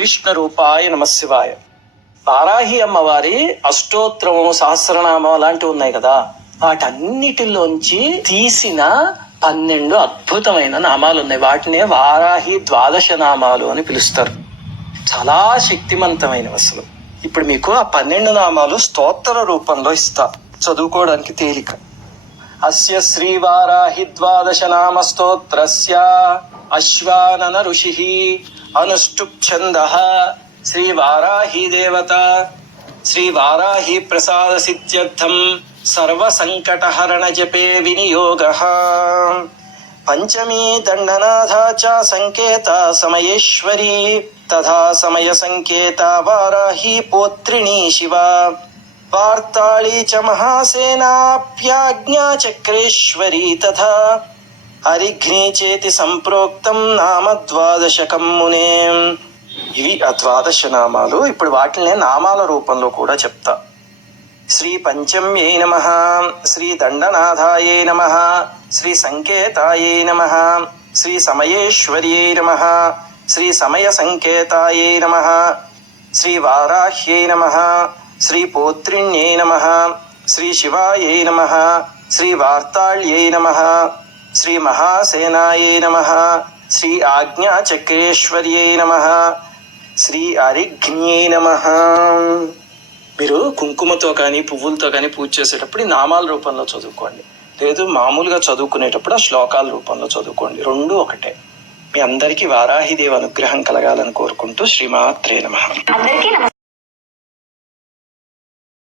విష్ణు రూపాయ నమశివాయ. వారాహి అమ్మవారి అష్టోత్తరము సహస్రనామం లాంటివి ఉన్నాయి కదా, వాటన్నిటిలోంచి తీసిన 12 అద్భుతమైన నామాలు ఉన్నాయి. వాటినే వారాహి ద్వాదశ నామాలు అని పిలుస్తారు. చాలా శక్తివంతమైనవి అసలు. ఇప్పుడు మీకు ఆ 12 నామాలు స్తోత్ర రూపంలో ఇస్తా, చదువుకోవడానికి తేలిక. అస్య శ్రీ వారాహి ద్వాదశ నామ స్తోత్రస్య అశ్వానన ఋషి అనుష్టుప్ ఛందః శ్రీ వారాహి దేవత శ్రీ వారాహి ప్రసాద సిద్ధ్యర్థం సర్వ సంకటహరణ జపే వినియోగః. పంచమీ దండనాథా చ సంకేత సమయేశ్వరీ తథా సమయ సంకేత వారాహి పోత్రిణీ శివ. వార్తాళీ చ మహాసేనాప్యాజ్ఞా చక్రేశ్వరీ తథా హరిఘ్నీ చేతి సంప్రోక్తం నామ ద్వాదశకం మునే. ఇవి ఆ ద్వాదశ నామాలు. ఇప్పుడు వాటిని నామాల రూపంలో కూడా చెప్తా. శ్రీ పంచమ్యై నమః, శ్రీ దండనాథాయై నమః, శ్రీ సంకేతాయై నమః, శ్రీ సమయేశ్వర్యై నమః, శ్రీ సమయ సంకేతాయై నమః, శ్రీ వారాహ్యై నమః, శ్రీ పోత్రిణ్యై నమః, శ్రీ శివాయై నమః, శ్రీ వార్తాళ్యై నమః, శ్రీ మహాసేనాయై నమః, శ్రీ ఆజ్ఞాచక్రేశ్వర్యై నమః, శ్రీ అరిఘ్న్యై నమః. మీరు కుంకుమతో కానీ పువ్వులతో కానీ పూజ చేసేటప్పుడు ఈ నామాల రూపంలో చదువుకోండి. లేదు మామూలుగా చదువుకునేటప్పుడు ఆ శ్లోకాల రూపంలో చదువుకోండి. రెండు ఒకటే. మీ అందరికీ వారాహిదేవి అనుగ్రహం కలగాలని కోరుకుంటూ శ్రీమాత్రే నమః.